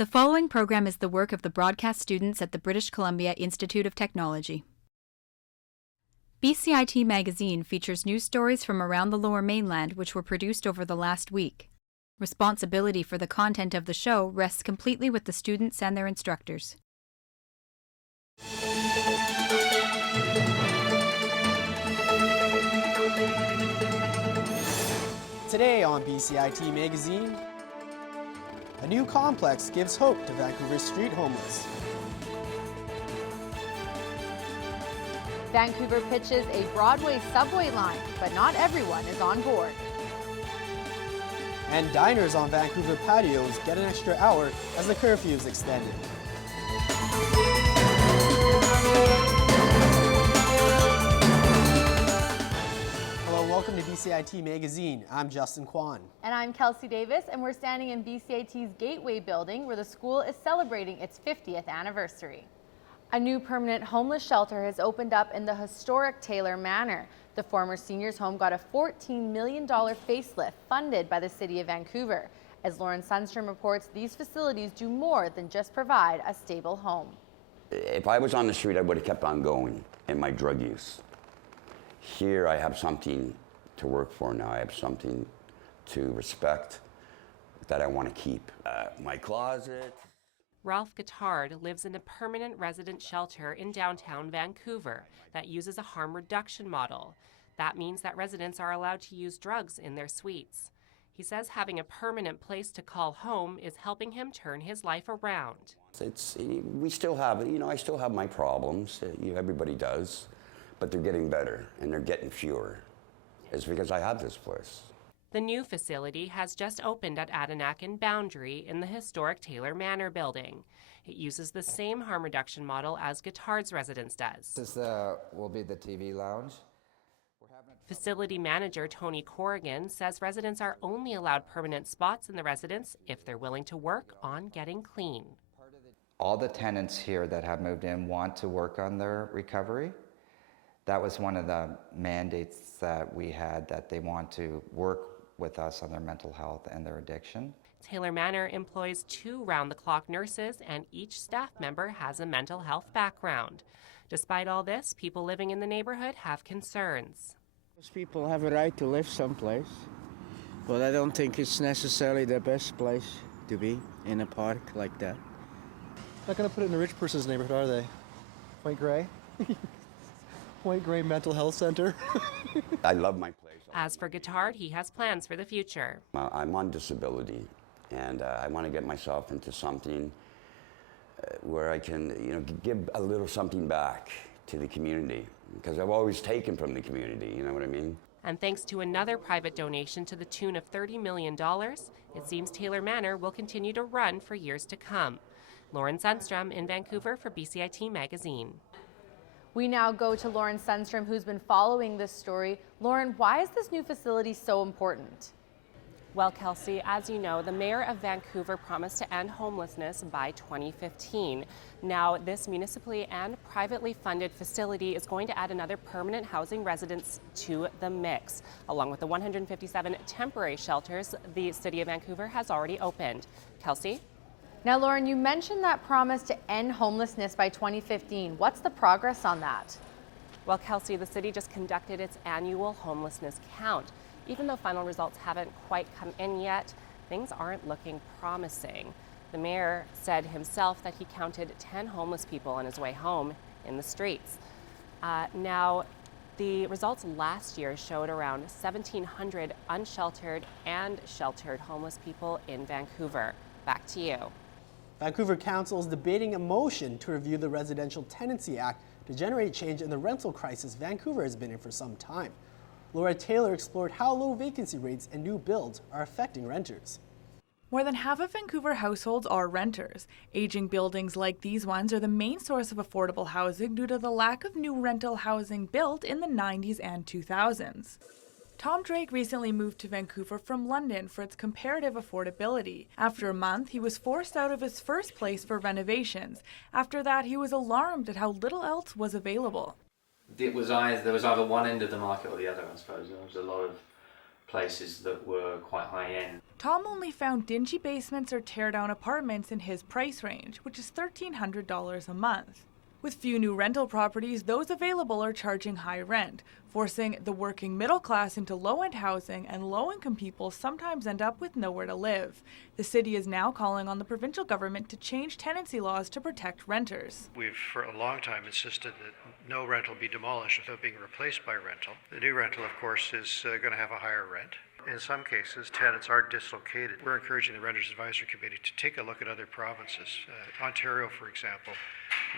The following program is the work of the broadcast students at the British Columbia Institute of Technology. BCIT Magazine features news stories from around the Lower Mainland which were produced over the last week. Responsibility for the content of the show rests completely with the students and their instructors. Today on BCIT Magazine, a new complex gives hope to Vancouver's street homeless. Vancouver pitches a Broadway subway line, but not everyone is on board. And diners on Vancouver patios get an extra hour as the curfew is extended. Hello, welcome to BCIT Magazine. I'm Justin Kwan. And I'm Kelsey Davis, and we're standing in BCIT's Gateway building where the school is celebrating its 50th anniversary. A new permanent homeless shelter has opened up in the historic Taylor Manor. The former seniors' home got a $14 million facelift funded by the City of Vancouver. As Lauren Sundstrom reports, these facilities do more than just provide a stable home. If I was on the street, I would have kept on going in my drug use. Here I have something to work for now. I have something to respect that I want to keep. My closet. Ralph Guittard lives in a permanent resident shelter in downtown Vancouver that uses a harm reduction model. That means that residents are allowed to use drugs in their suites. He says having a permanent place to call home is helping him turn his life around. We still have, I still have my problems. Everybody does, but they're getting better and they're getting fewer. It's because I have this place. The new facility has just opened at Adinak and Boundary in the historic Taylor Manor building. It uses the same harm reduction model as Guittard's residence does. This will be the TV lounge. Facility manager Tony Corrigan says residents are only allowed permanent spots in the residence if they're willing to work on getting clean. All the tenants here that have moved in want to work on their recovery. That was one of the mandates that we had, that they want to work with us on their mental health and their addiction. Taylor Manor employs 2 round-the-clock nurses, and each staff member has a mental health background. Despite all this, people living in the neighborhood have concerns. Most people have a right to live someplace, but I don't think it's necessarily the best place to be, in a park like that. Not going to put it in a rich person's neighborhood, are they? Point Grey? Point Grey Mental Health Center. I love my place. As for Guittard, he has plans for the future. I'm on disability, and I want to get myself into something where I can, give a little something back to the community, because I've always taken from the community, you know what I mean? And thanks to another private donation to the tune of $30 million, it seems Taylor Manor will continue to run for years to come. Lauren Sundstrom in Vancouver for BCIT Magazine. We now go to Lauren Sundstrom, who's been following this story. Lauren, why is this new facility so important? Well, Kelsey, as you know, the mayor of Vancouver promised to end homelessness by 2015. Now, this municipally and privately funded facility is going to add another permanent housing residence to the mix. Along with the 157 temporary shelters the City of Vancouver has already opened. Kelsey? Now, Lauren, you mentioned that promise to end homelessness by 2015. What's the progress on that? Well, Kelsey, the city just conducted its annual homelessness count. Even though final results haven't quite come in yet, things aren't looking promising. The mayor said himself that he counted 10 homeless people on his way home in the streets. Now, the results last year showed around 1,700 unsheltered and sheltered homeless people in Vancouver. Back to you. Vancouver Council is debating a motion to review the Residential Tenancy Act to generate change in the rental crisis Vancouver has been in for some time. Laura Taylor explored how low vacancy rates and new builds are affecting renters. More than half of Vancouver households are renters. Aging buildings like these ones are the main source of affordable housing due to the lack of new rental housing built in the 90s and 2000s. Tom Drake recently moved to Vancouver from London for its comparative affordability. After a month, he was forced out of his first place for renovations. After that, he was alarmed at how little else was available. There was either one end of the market or the other, I suppose. There was a lot of places that were quite high end. Tom only found dingy basements or tear-down apartments in his price range, which is $1,300 a month. With few new rental properties, those available are charging high rent, forcing the working middle class into low-end housing, and low-income people sometimes end up with nowhere to live. The city is now calling on the provincial government to change tenancy laws to protect renters. We've for a long time insisted that no rental be demolished without being replaced by rental. The new rental, of course, is going to have a higher rent. In some cases, tenants are dislocated. We're encouraging the Renters Advisory Committee to take a look at other provinces. Ontario, for example,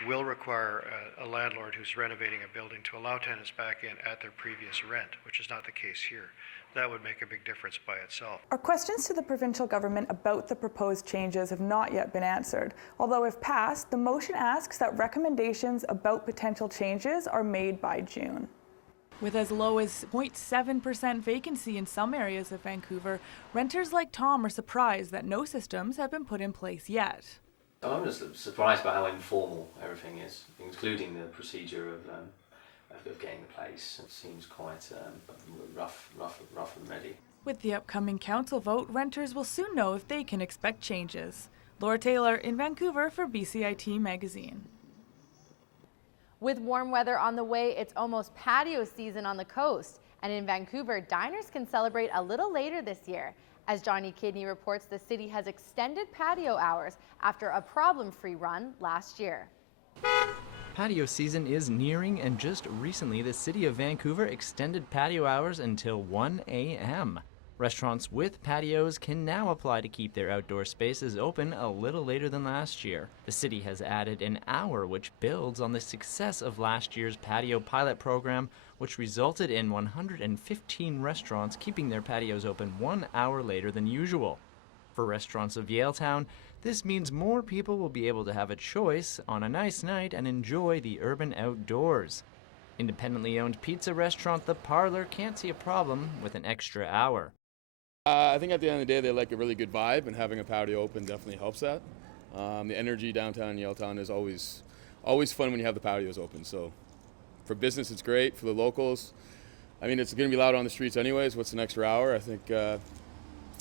will require a landlord who's renovating a building to allow tenants back in at their previous rent, which is not the case here. That would make a big difference by itself. Our questions to the provincial government about the proposed changes have not yet been answered. Although if passed, the motion asks that recommendations about potential changes are made by June. With as low as 0.7% vacancy in some areas of Vancouver, renters like Tom are surprised that no systems have been put in place yet. I'm just surprised by how informal everything is, including the procedure of getting the place. It seems quite rough and ready. With the upcoming council vote, renters will soon know if they can expect changes. Laura Taylor in Vancouver for BCIT Magazine. With warm weather on the way, it's almost patio season on the coast. And in Vancouver, diners can celebrate a little later this year. As Johnny Kidney reports, the city has extended patio hours after a problem-free run last year. Patio season is nearing, and just recently the City of Vancouver extended patio hours until 1 a.m. Restaurants with patios can now apply to keep their outdoor spaces open a little later than last year. The city has added an hour, which builds on the success of last year's patio pilot program, which resulted in 115 restaurants keeping their patios open 1 hour later than usual. For restaurants of Yaletown, this means more people will be able to have a choice on a nice night and enjoy the urban outdoors. Independently owned pizza restaurant The Parlor can't see a problem with an extra hour. I think at the end of the day, they like a really good vibe, and having a patio open definitely helps that. The energy downtown Yaletown is always fun when you have the patios open. So for business, it's great. For the locals, I mean, it's going to be loud on the streets anyways. What's an extra hour? I think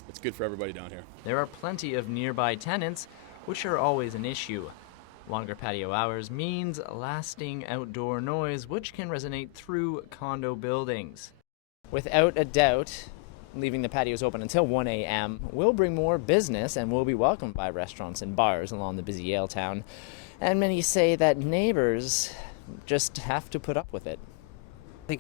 it's good for everybody down here. There are plenty of nearby tenants, which are always an issue. Longer patio hours means lasting outdoor noise, which can resonate through condo buildings. Without a doubt, leaving the patios open until 1 a.m. will bring more business and will be welcomed by restaurants and bars along the busy Yaletown. And many say that neighbors just have to put up with it.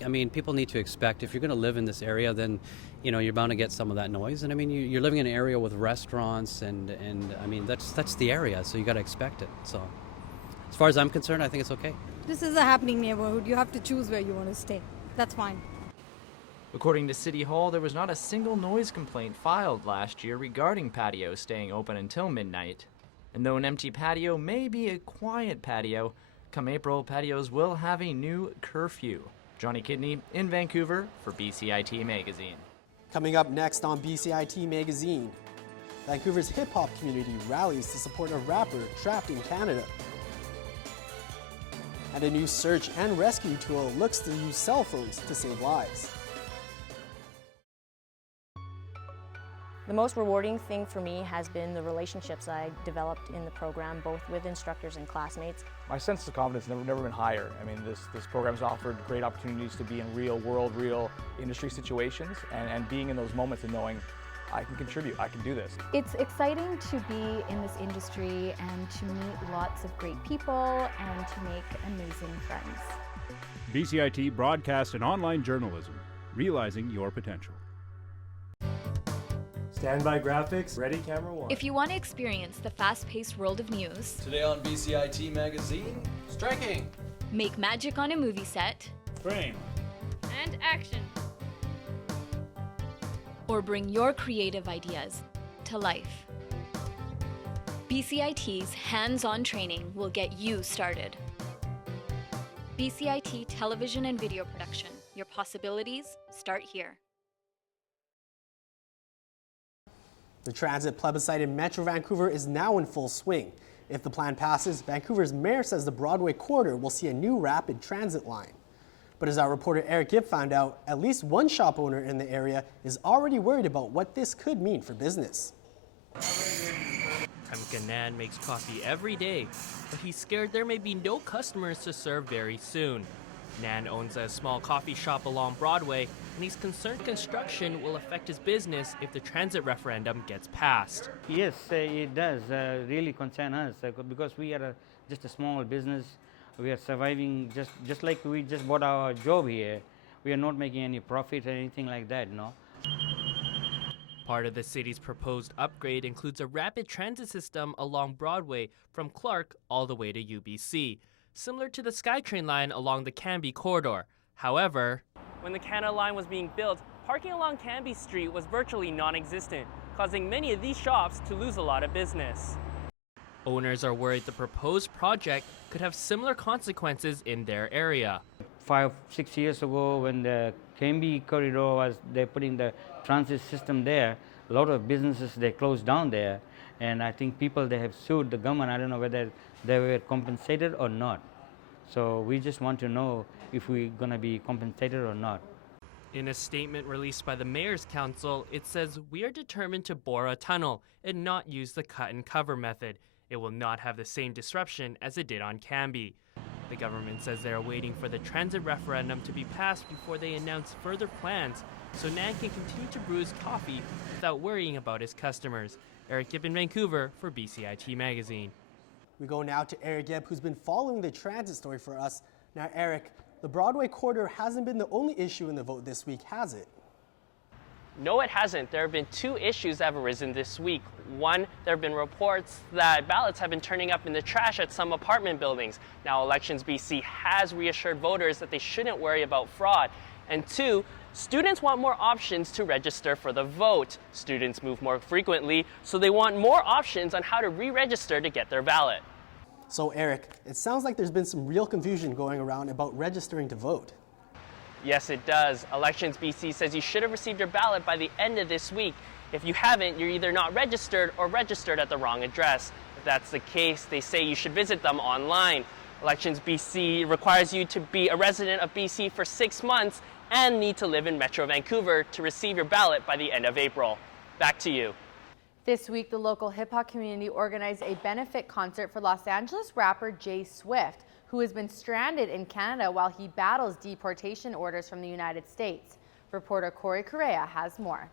I mean, people need to expect if you're going to live in this area, then, you're bound to get some of that noise. And I mean, you're living in an area with restaurants, and I mean, that's the area, so you got to expect it. So, as far as I'm concerned, I think it's okay. This is a happening neighborhood. You have to choose where you want to stay. That's fine. According to City Hall, there was not a single noise complaint filed last year regarding patios staying open until midnight. And though an empty patio may be a quiet patio, come April, patios will have a new curfew. Johnny Kidney in Vancouver for BCIT Magazine. Coming up next on BCIT Magazine, Vancouver's hip-hop community rallies to support a rapper trapped in Canada. And a new search and rescue tool looks to use cell phones to save lives. The most rewarding thing for me has been the relationships I developed in the program, both with instructors and classmates. My sense of confidence has never been higher. I mean, this program has offered great opportunities to be in real world, real industry situations, and being in those moments and knowing I can contribute, I can do this. It's exciting to be in this industry and to meet lots of great people and to make amazing friends. BCIT broadcast and online journalism, realizing your potential. Standby graphics, ready, camera one. If you want to experience the fast-paced world of news, today on BCIT Magazine, striking, make magic on a movie set, frame, and action, or bring your creative ideas to life. BCIT's hands-on training will get you started. BCIT Television and Video Production. Your possibilities start here. The transit plebiscite in Metro Vancouver is now in full swing. If the plan passes, Vancouver's mayor says the Broadway corridor will see a new rapid transit line. But as our reporter Eric Gibb found out, at least one shop owner in the area is already worried about what this could mean for business. Nan makes coffee every day, but he's scared there may be no customers to serve very soon. Nan owns a small coffee shop along Broadway, and he's concerned construction will affect his business if the transit referendum gets passed. Yes, it does really concern us because we are just a small business. We are surviving just like we just bought our job here. We are not making any profit or anything like that, no. Part of the city's proposed upgrade includes a rapid transit system along Broadway from Clark all the way to UBC, similar to the SkyTrain line along the Canby corridor. However, when the Canada line was being built, parking along Canby Street was virtually non-existent, causing many of these shops to lose a lot of business. Owners are worried the proposed project could have similar consequences in their area. 5-6 years ago, when the Canby corridor was, they're putting the transit system there, a lot of businesses, they closed down there. And I think people, they have sued the government. I don't know whether they were compensated or not. So we just want to know if we're going to be compensated or not. In a statement released by the Mayor's Council, it says, "We are determined to bore a tunnel and not use the cut and cover method. It will not have the same disruption as it did on Canby." The government says they are waiting for the transit referendum to be passed before they announce further plans, so Nan can continue to brew his coffee without worrying about his customers. Eric Gibb in Vancouver for BCIT Magazine. We go now to Eric Gibb, who's been following the transit story for us. Now, Eric, the Broadway corridor hasn't been the only issue in the vote this week, has it? No, it hasn't. There have been two issues that have arisen this week. One, there have been reports that ballots have been turning up in the trash at some apartment buildings. Now, Elections BC has reassured voters that they shouldn't worry about fraud. And two, students want more options to register for the vote. Students move more frequently, so they want more options on how to re-register to get their ballot. So, Eric, it sounds like there's been some real confusion going around about registering to vote. Yes, it does. Elections BC says you should have received your ballot by the end of this week. If you haven't, you're either not registered or registered at the wrong address. If that's the case, they say you should visit them online. Elections BC requires you to be a resident of BC for 6 months and need to live in Metro Vancouver to receive your ballot by the end of April. Back to you. This week, the local hip-hop community organized a benefit concert for Los Angeles rapper Jay Swift, who has been stranded in Canada while he battles deportation orders from the United States. Reporter Corey Correa has more.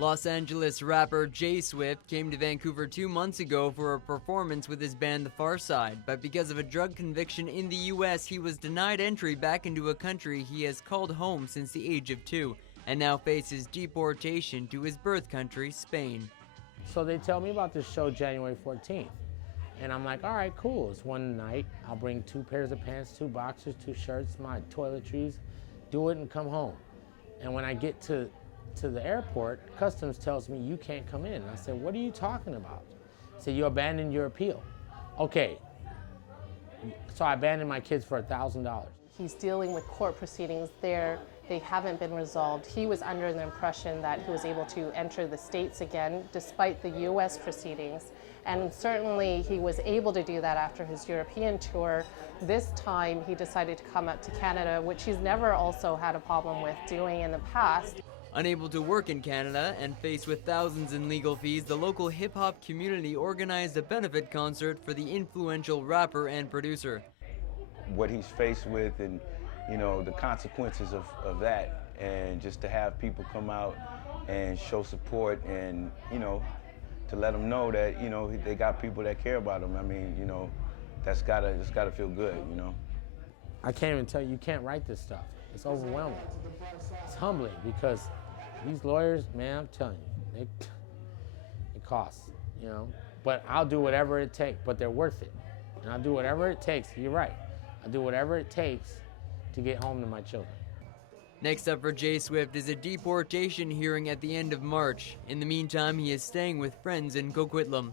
Los Angeles rapper Jay Swift came to Vancouver 2 months ago for a performance with his band The Far Side, but because of a drug conviction in the U.S., he was denied entry back into a country he has called home since the age of 2, and now faces deportation to his birth country, Spain. So they tell me about this show January 14th. And I'm like, all right, cool. It's one night. I'll bring 2 pairs of pants, 2 boxers, 2 shirts, my toiletries, do it and come home. And when I get to the airport, customs tells me you can't come in. And I said, what are you talking about? He said, you abandoned your appeal. Okay. So I abandoned my kids for $1,000. He's dealing with court proceedings there. They haven't been resolved. He was under the impression that he was able to enter the States again despite the U.S. proceedings. And certainly he was able to do that after his European tour. This time he decided to come up to Canada, which he's never also had a problem with doing in the past. Unable to work in Canada and faced with thousands in legal fees, the local hip-hop community organized a benefit concert for the influential rapper and producer. What he's faced with and, you know, the consequences of that, and just to have people come out and show support and, you know, to let them know that, you know, they got people that care about them. I mean, you know, it's gotta feel good, you know. I can't even tell you, you can't write this stuff. It's overwhelming. It's humbling because these lawyers, man, I'm telling you, it costs, you know. But I'll do whatever it takes, but they're worth it. And I'll do whatever it takes, you're right. I'll do whatever it takes to get home to my children. Next up for Jay Swift is a deportation hearing at the end of March. In the meantime, he is staying with friends in Coquitlam.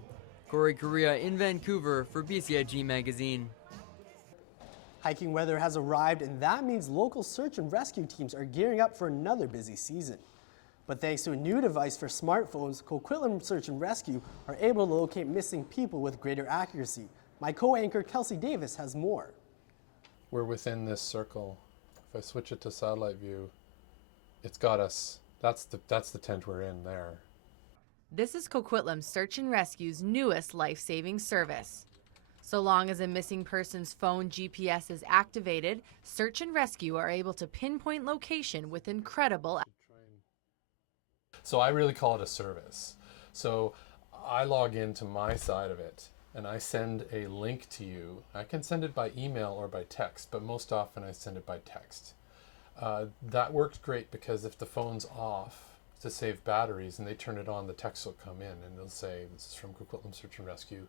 Corey Correa in Vancouver for BCIT Magazine. Hiking weather has arrived, and that means local search and rescue teams are gearing up for another busy season. But thanks to a new device for smartphones, Coquitlam Search and Rescue are able to locate missing people with greater accuracy. My co-anchor Kelsey Davis has more. We're within this circle If I switch it to satellite view, it's got us. That's the tent we're in there. This is Coquitlam Search and Rescue's newest life-saving service. So long as a missing person's phone GPS is activated, search and rescue are able to pinpoint location with incredible. So I really call it a service. So I log into my side of it and I send a link to you. I can send it by email or by text, but most often I send it by text. That works great because if the phone's off to save batteries and they turn it on, the text will come in and they'll say, this is from Coquitlam Search and Rescue,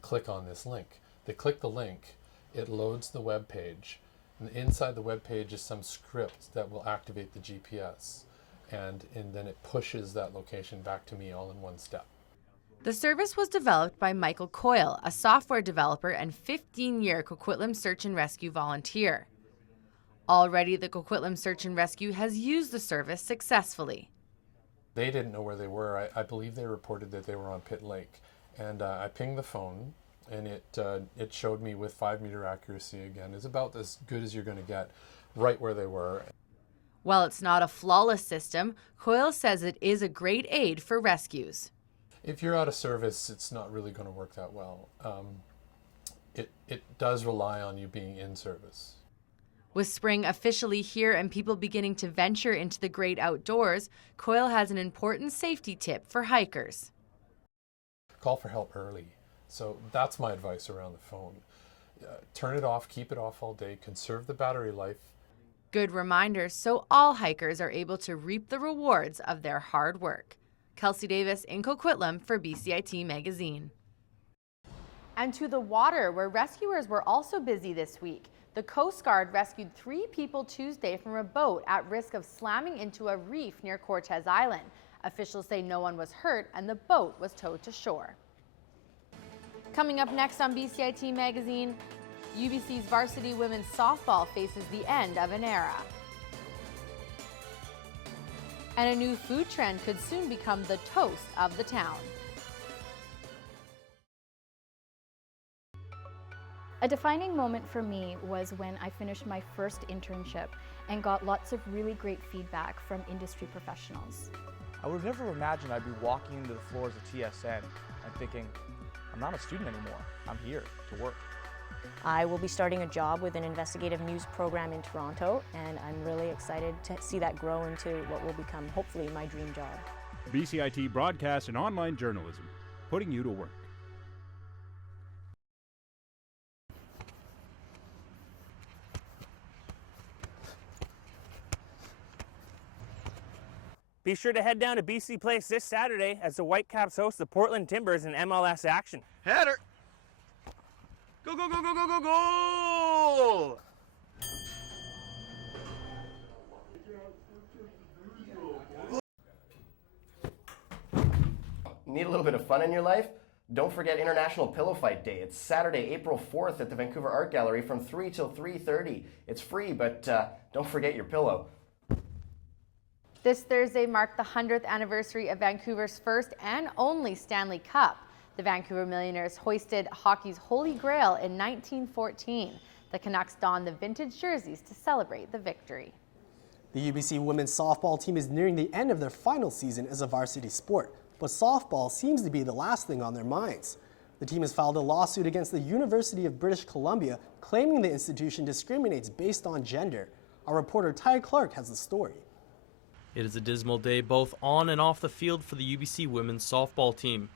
click on this link. They click the link, it loads the web page, and inside the web page is some script that will activate the GPS, and then it pushes that location back to me all in one step. The service was developed by Michael Coyle, a software developer and 15-year Coquitlam Search and Rescue volunteer. Already, the Coquitlam Search and Rescue has used the service successfully. They didn't know where they were. I believe they reported that they were on Pitt Lake. And I pinged the phone, and it showed me with 5-meter accuracy again. It's about as good as you're going to get right where they were. While it's not a flawless system, Coyle says it is a great aid for rescues. If you're out of service, it's not really going to work that well. It does rely on you being in service. With spring officially here and people beginning to venture into the great outdoors, Coyle has an important safety tip for hikers. Call for help early. So that's my advice around the phone. Turn it off, keep it off all day, conserve the battery life. Good reminders so all hikers are able to reap the rewards of their hard work. Kelsey Davis in Coquitlam for BCIT Magazine. And to the water, where rescuers were also busy this week. The Coast Guard rescued 3 people Tuesday from a boat at risk of slamming into a reef near Cortez Island. Officials say no one was hurt and the boat was towed to shore. Coming up next on BCIT Magazine, UBC's varsity women's softball faces the end of an era. And a new food trend could soon become the toast of the town. A defining moment for me was when I finished my first internship and got lots of really great feedback from industry professionals. I would have never imagined I'd be walking into the floors of TSN and thinking, I'm not a student anymore, I'm here to work. I will be starting a job with an investigative news program in Toronto, and I'm really excited to see that grow into what will become, hopefully, my dream job. BCIT Broadcast and Online Journalism, putting you to work. Be sure to head down to BC Place this Saturday as the Whitecaps host the Portland Timbers in MLS action. Header! Go, go, go, go, go, go, goal! Need a little bit of fun in your life? Don't forget International Pillow Fight Day. It's Saturday, April 4th at the Vancouver Art Gallery from 3 till 3:30. It's free, but don't forget your pillow. This Thursday marked the 100th anniversary of Vancouver's first and only Stanley Cup. The Vancouver Millionaires hoisted hockey's holy grail in 1914. The Canucks donned the vintage jerseys to celebrate the victory. The UBC Women's Softball team is nearing the end of their final season as a varsity sport, but softball seems to be the last thing on their minds. The team has filed a lawsuit against the University of British Columbia, claiming the institution discriminates based on gender. Our reporter Ty Clark has the story. It is a dismal day both on and off the field for the UBC women's softball team.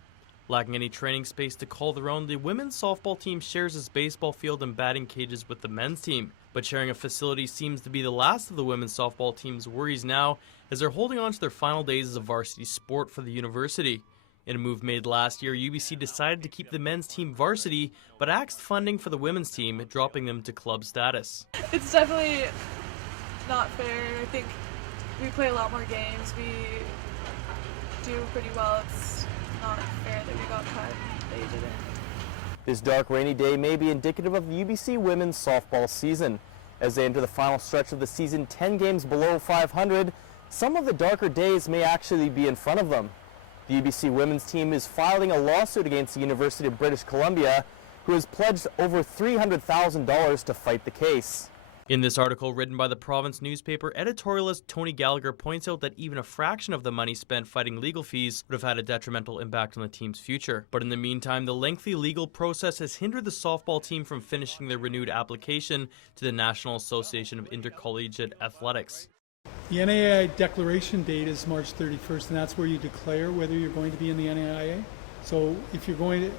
Lacking any training space to call their own, the women's softball team shares its baseball field and batting cages with the men's team. But sharing a facility seems to be the last of the women's softball team's worries now, as they're holding on to their final days as a varsity sport for the university. In a move made last year, UBC decided to keep the men's team varsity, but axed funding for the women's team, dropping them to club status. It's definitely not fair. I think we play a lot more games. We do pretty well. It's not fair that we got cut. They didn't. This dark, rainy day may be indicative of the UBC women's softball season. As they enter the final stretch of the season, 10 games below 500, some of the darker days may actually be in front of them. The UBC women's team is filing a lawsuit against the University of British Columbia, who has pledged over $300,000 to fight the case. In this article written by the Province newspaper, editorialist Tony Gallagher points out that even a fraction of the money spent fighting legal fees would have had a detrimental impact on the team's future. But in the meantime, the lengthy legal process has hindered the softball team from finishing their renewed application to the National Association of Intercollegiate Athletics. The NAIA declaration date is March 31st, and that's where you declare whether you're going to be in the NAIA. So if you're going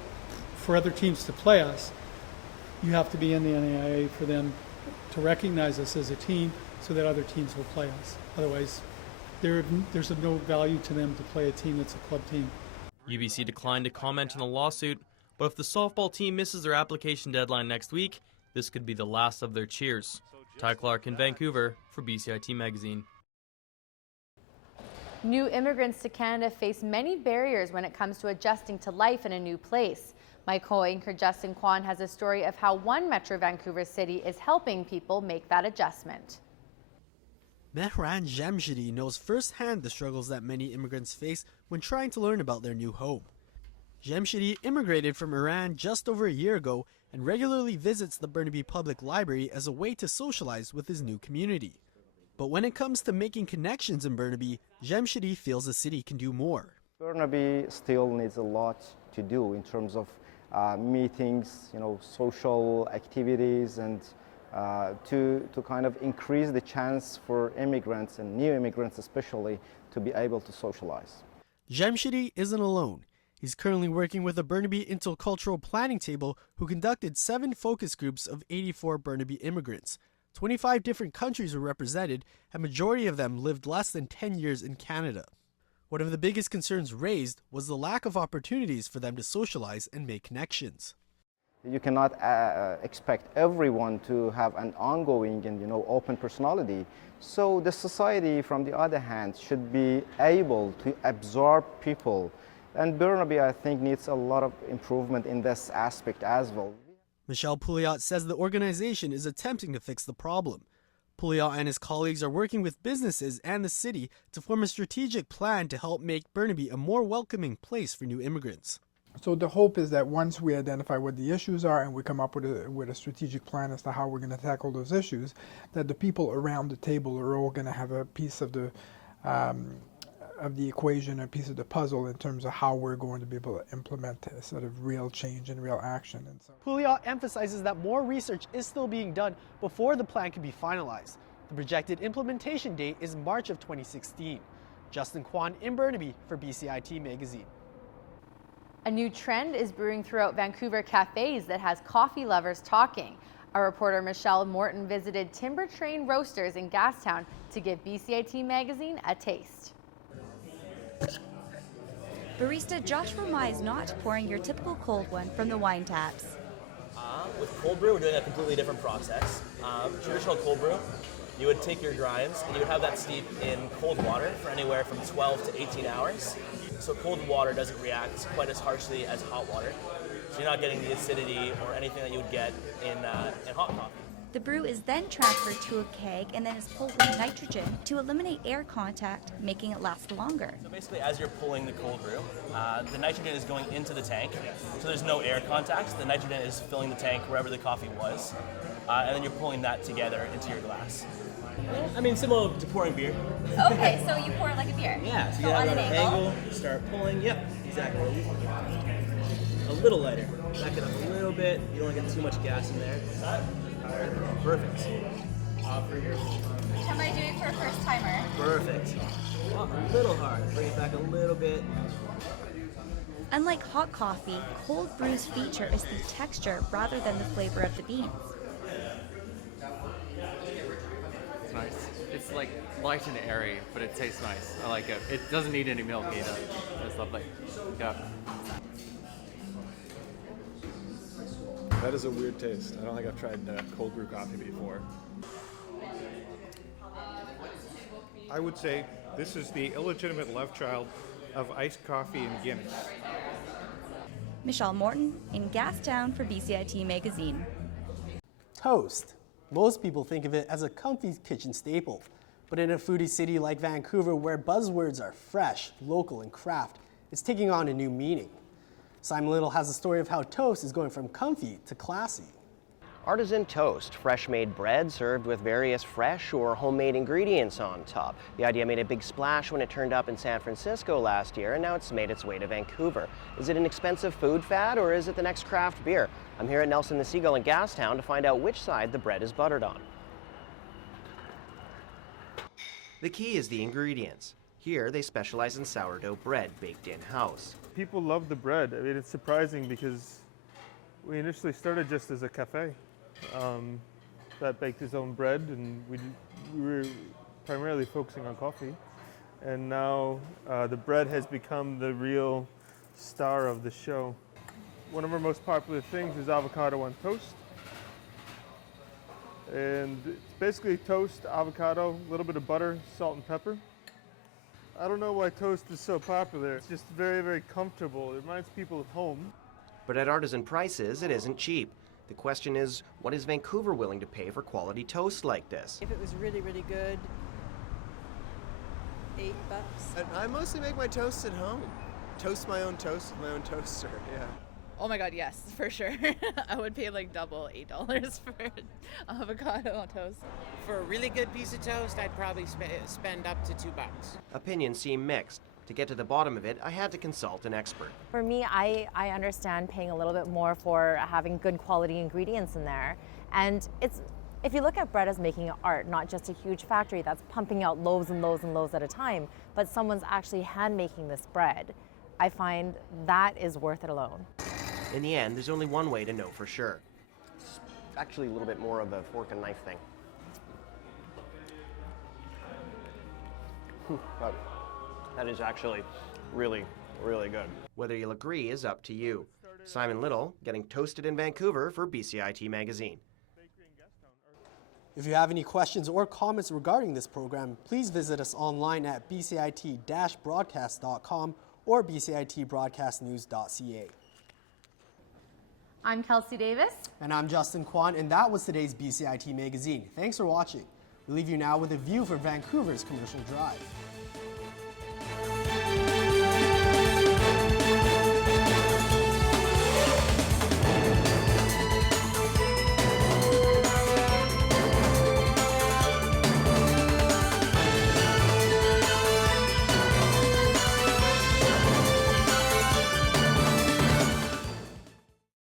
for other teams to play us, you have to be in the NAIA for them to recognize us as a team so that other teams will play us. Otherwise, there's no value to them to play a team that's a club team. UBC declined to comment on the lawsuit, but if the softball team misses their application deadline next week, this could be the last of their cheers. Ty Clark in Vancouver for BCIT Magazine. New immigrants to Canada face many barriers when it comes to adjusting to life in a new place. My co-anchor Justin Kwan has a story of how one Metro Vancouver city is helping people make that adjustment. Mehran Jamshidi knows firsthand the struggles that many immigrants face when trying to learn about their new home. Jamshidi immigrated from Iran just over a year ago and regularly visits the Burnaby Public Library as a way to socialize with his new community. But when it comes to making connections in Burnaby, Jamshidi feels the city can do more. Burnaby still needs a lot to do in terms of meetings, social activities, and to kind of increase the chance for immigrants and new immigrants especially to be able to socialize. Jamshidi isn't alone. He's currently working with the Burnaby Intercultural Planning Table, who conducted 7 focus groups of 84 Burnaby immigrants. 25 different countries were represented, and majority of them lived less than 10 years in Canada. One of the biggest concerns raised was the lack of opportunities for them to socialize and make connections. You cannot expect everyone to have an ongoing and open personality. So the society, from the other hand, should be able to absorb people. And Burnaby, I think, needs a lot of improvement in this aspect as well. Michelle Pouliot says the organization is attempting to fix the problem. Pouliot and his colleagues are working with businesses and the city to form a strategic plan to help make Burnaby a more welcoming place for new immigrants. So the hope is that once we identify what the issues are and we come up with a strategic plan as to how we're going to tackle those issues, that the people around the table are all going to have a piece of the equation, a piece of the puzzle in terms of how we're going to be able to implement a sort of real change and real action. And so Pouliot emphasizes that more research is still being done before the plan can be finalized. The projected implementation date is March of 2016. Justin Kwan in Burnaby for BCIT Magazine. A new trend is brewing throughout Vancouver cafes that has coffee lovers talking. Our reporter Michelle Morton visited Timber Train Roasters in Gastown to give BCIT Magazine a taste. Barista Joshua Mai is not pouring your typical cold one from the wine taps. With cold brew, we're doing a completely different process. Traditional cold brew, you would take your grinds and you would have that steep in cold water for anywhere from 12 to 18 hours. So cold water doesn't react quite as harshly as hot water. So you're not getting the acidity or anything that you would get in hot coffee. The brew is then transferred to a keg and then is pulled with nitrogen to eliminate air contact, making it last longer. So basically, as you're pulling the cold brew, the nitrogen is going into the tank, so there's no air contact. The nitrogen is filling the tank wherever the coffee was, and then you're pulling that together into your glass. I mean, similar to pouring beer. Okay, so you pour it like a beer? Yeah, so you have an angle, start pulling, yep, exactly. A little lighter, back it up a little bit, you don't want to get too much gas in there. Perfect. Can I do it for a first timer? Perfect. Oh, a little hard, bring it back a little bit. Unlike hot coffee, cold brew's feature is the texture rather than the flavor of the beans. It's nice. It's like light and airy, but it tastes nice. I like it. It doesn't need any milk either. It's lovely. Yeah. That is a weird taste. I don't think I've tried cold brew coffee before. I would say this is the illegitimate love child of iced coffee and Guinness. Michelle Morton in Gastown for BCIT Magazine. Toast. Most people think of it as a comfy kitchen staple. But in a foodie city like Vancouver, where buzzwords are fresh, local, and craft, it's taking on a new meaning. Simon Little has a story of how toast is going from comfy to classy. Artisan toast, fresh-made bread served with various fresh or homemade ingredients on top. The idea made a big splash when it turned up in San Francisco last year, and now it's made its way to Vancouver. Is it an expensive food fad, or is it the next craft beer? I'm here at Nelson the Seagull in Gastown to find out which side the bread is buttered on. The key is the ingredients. Here, they specialize in sourdough bread baked in-house. People love the bread. I mean, it's surprising because we initially started just as a cafe that baked his own bread, and we were primarily focusing on coffee. And now the bread has become the real star of the show. One of our most popular things is avocado on toast. And it's basically toast, avocado, a little bit of butter, salt and pepper. I don't know why toast is so popular. It's just very, very comfortable. It reminds people of home. But at artisan prices, it isn't cheap. The question is, what is Vancouver willing to pay for quality toast like this? If it was really, really good, $8. I mostly make my toast at home. Toast my own toast with my own toaster, yeah. Oh my god, yes, for sure. I would pay like double, $8 for avocado on toast. For a really good piece of toast, I'd probably spend up to $2. Opinions seem mixed. To get to the bottom of it, I had to consult an expert. For me, I understand paying a little bit more for having good quality ingredients in there. And if you look at bread as making art, not just a huge factory that's pumping out loaves and loaves and loaves at a time, but someone's actually hand making this bread, I find that is worth it alone. In the end, there's only one way to know for sure. It's actually a little bit more of a fork and knife thing. That is actually really, really good. Whether you'll agree is up to you. Simon Little, getting toasted in Vancouver for BCIT Magazine. If you have any questions or comments regarding this program, please visit us online at bcit-broadcast.com or bcitbroadcastnews.ca. I'm Kelsey Davis. And I'm Justin Kwan, and that was today's BCIT Magazine. Thanks for watching. We leave you now with a view for Vancouver's Commercial Drive.